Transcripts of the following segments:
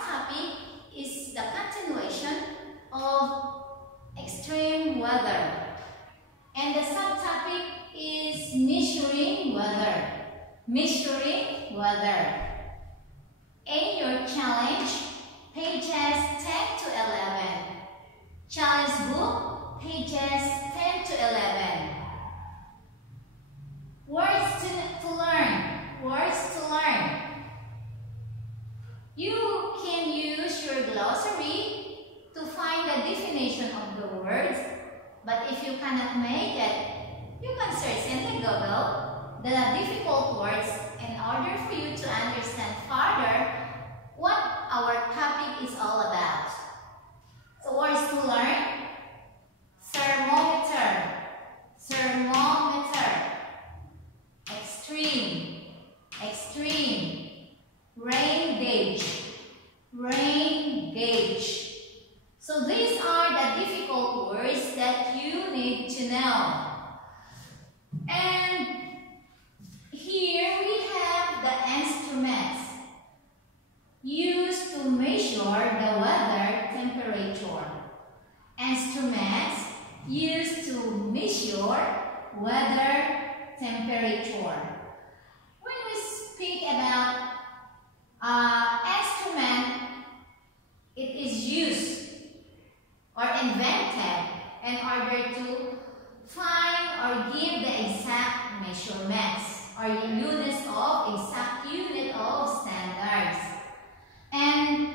topic is the continuation of extreme weather. And the subtopic is measuring weather. Measuring weather. In your challenge, pages 10 to 11. Challenge book, pages 10 to 11. Words to learn. Words to learn. You can use your glossary to find the definition of the words, but if you cannot make it, you can search in the Google the difficult words in order for you to understand further what our topic is all about. So words to learn: thermometer, thermometer, extreme, extreme, rain gauge, rain gauge. So these are the difficult words that you need to know. And here we have the instruments used to measure the weather temperature. Instruments used to measure weather temperature. When we speak about instrument, it is used or invented in order to find or give the exact measurements or units of exact unit of standards. And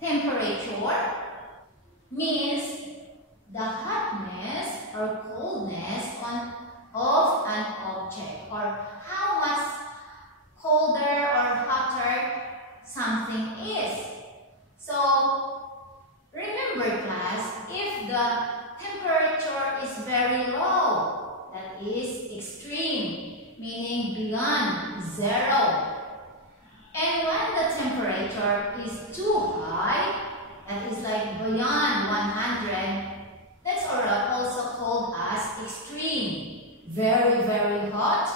temperature means the hotness or coldness of an object, or how much colder or hotter something is. So remember, class, if the temperature is very low, that is extreme, meaning beyond 0. And when the temperature is too high, that is like beyond 100, that's also called as extreme. Very, very hot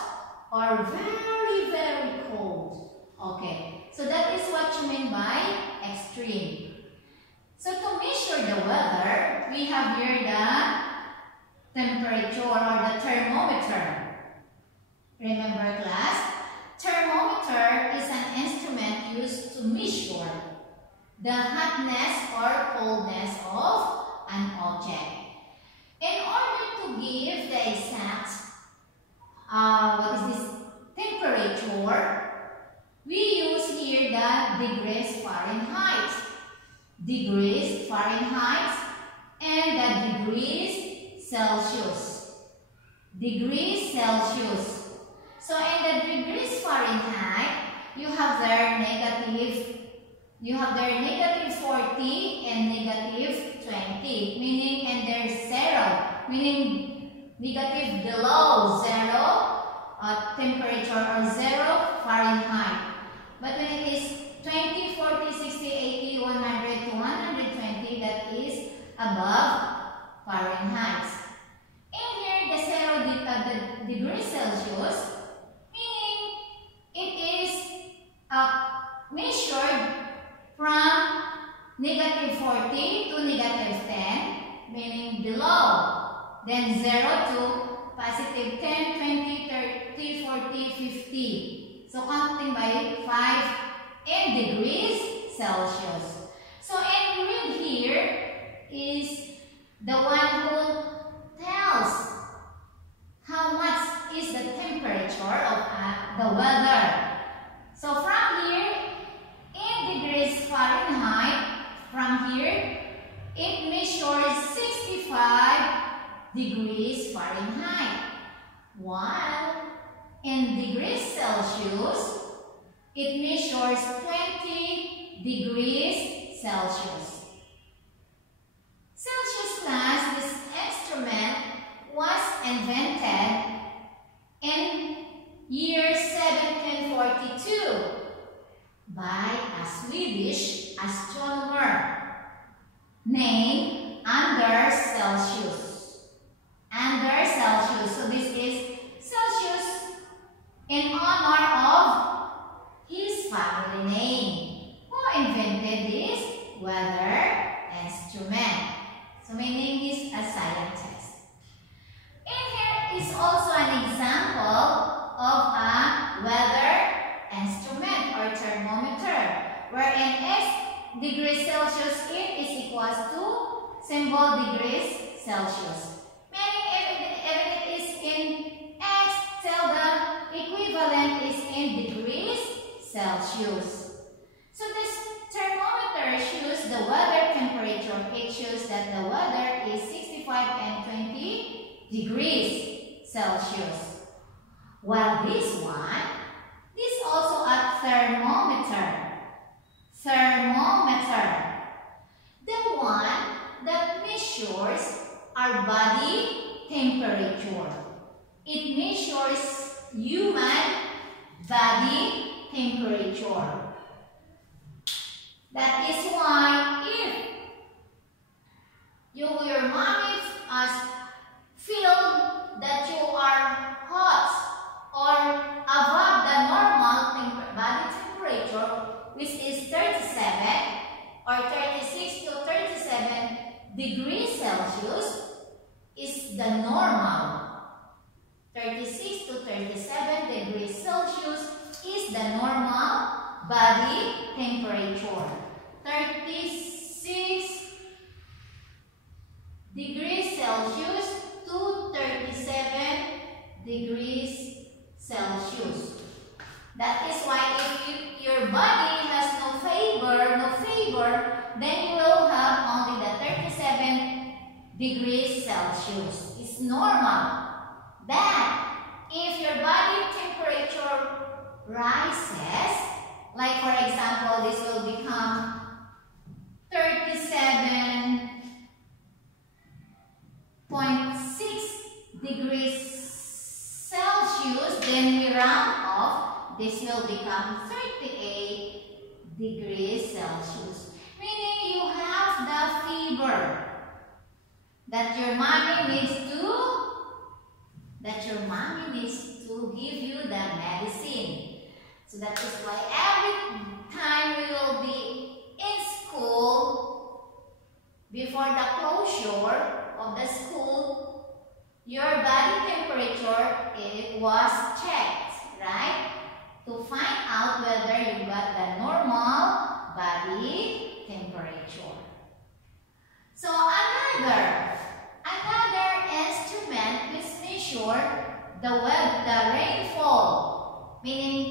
or very, very cold. Okay, so that is what you mean by extreme. So to measure the weather, we have here the temperature or the thermometer. Remember, class, thermometer is an instrument used to measure the hotness or coldness of an object. In order to give the exact temperature, we use here the degrees Fahrenheit. Degrees Fahrenheit and the degrees Celsius. Degrees Celsius. So in the degrees Fahrenheit, you have their negative 40 and negative 20, meaning and there's 0, meaning negative below 0 temperature or 0 Fahrenheit. But when it is 20, 40, 60, 80, 100 to 120, that is above Fahrenheit. And here the 0 degree Celsius, meaning it is measured from negative 40 to negative 10, meaning below. Then 0 to positive 10, 20, 30, 40, 50. So counting by 5 in degrees Celsius. So and read here is the one who tells how much is the temperature of the weather. So from here, in degrees Fahrenheit, from here, it measures 65 degrees Fahrenheit. While in degrees Celsius, it measures 20 degrees Celsius. Celsius class, this instrument was invented in year 1742 by a Swedish astronomer named Anders Celsius. Anders Celsius. So this is Celsius in honor of his family name. Who invented this? weather instrument. So meaning he's a scientist. In here is also an example of a weather instrument or thermometer, wherein S degrees Celsius in is equals to symbol degrees Celsius. Meaning if it is in X, tell the equivalent is in degrees Celsius. So this thermometer shows the weather temperature. It shows that the weather is 65 and 20 degrees Celsius. While this one, this is also a thermometer. Thermometer. The one that measures our body temperature. It measures human body temperature. That is why if your mommy feel that you are hot or above the normal body temperature, which is 37 or 36 to 37 degrees Celsius, is the normal. 36 to 37 degrees Celsius is the normal body temperature. 36 degrees Celsius to 37 degrees Celsius. That is why if your body has no fever, then you will have only the 37 degrees Celsius. It's normal. But if your body temperature rises, like for example, this will become 37.6 degrees Celsius, then we round off, this will become 38 degrees Celsius. Meaning you have the fever that your mommy needs to give you the medicine. So that is why every time we will be in school, before the closure of the school, your body temperature was checked, right? To find out whether you got the normal body temperature. So another instrument which measure the rainfall, meaning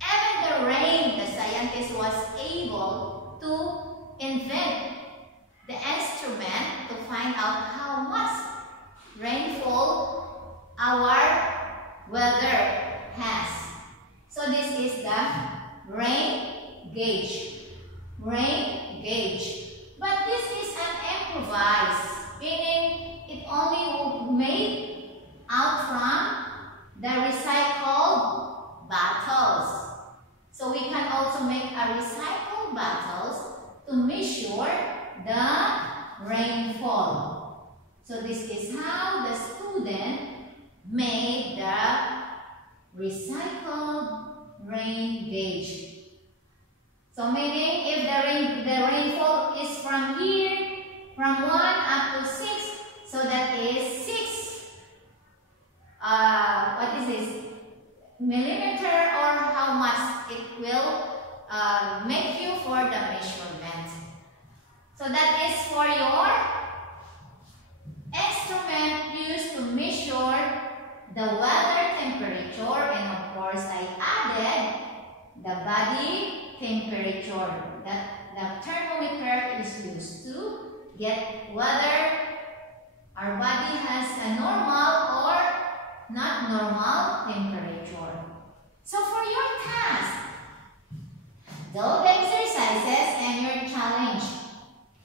even the rain, the scientist was able to invent the instrument to find out how much rainfall our weather has. So this is the rain gauge. Rain gauge. But this is an improvised, meaning it only made out from the recycled bottles. So we can also make a recycled bottles to measure the rainfall. So this is how the student made the recycled rain gauge. So meaning if the rainfall is from here, from 1 up to 6, so that is 6 millimeter, or how much it will make you for the measurement. So that is for your instrument used to measure the weather temperature, and of course I added the body temperature that the thermometer is used to get whether our body has a normal or not normal temperature. So for your task, those exercises and your challenge.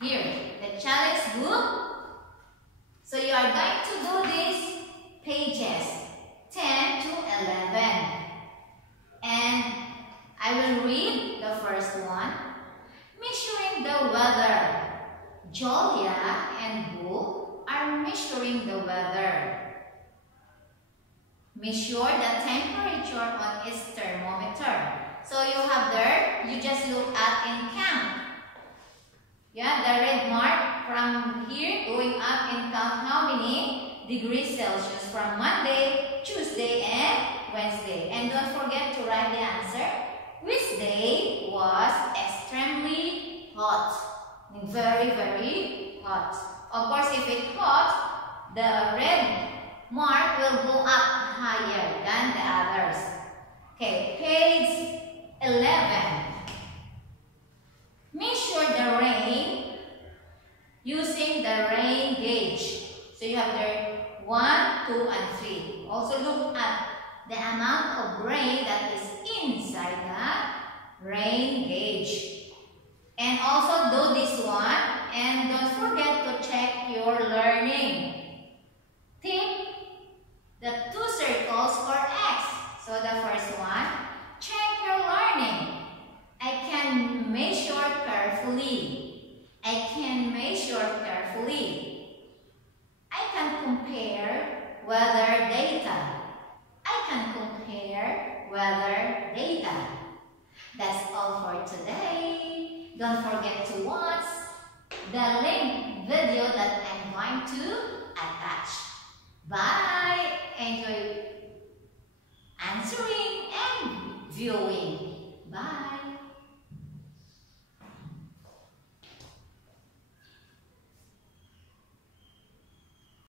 Here, the challenge book. So you are going to do these pages 10 to 11. And I will read the first one. Measuring the weather. Julia and Boo are measuring the weather. Measure the temperature on its thermometer. So you have there, you just look at and count. degrees Celsius from Monday, Tuesday, and Wednesday. And don't forget to write the answer. Which day was extremely hot? Very, very hot. Of course, if it's hot, the red mark will go up higher than the others. Okay, page 11. Measure the rain using the rain gauge. So you have the 1, 2, and 3. Also look at the amount of rain that is inside the rain gauge. And also do this one, and don't forget to check your learning. Think the 2 circles for X. So the first one, check your learning. I can measure carefully. I can measure carefully. I can compare weather data. I can compare weather data. That's all for today. Don't forget to watch the link video that I'm going to attach. Bye! Enjoy answering and viewing. Bye!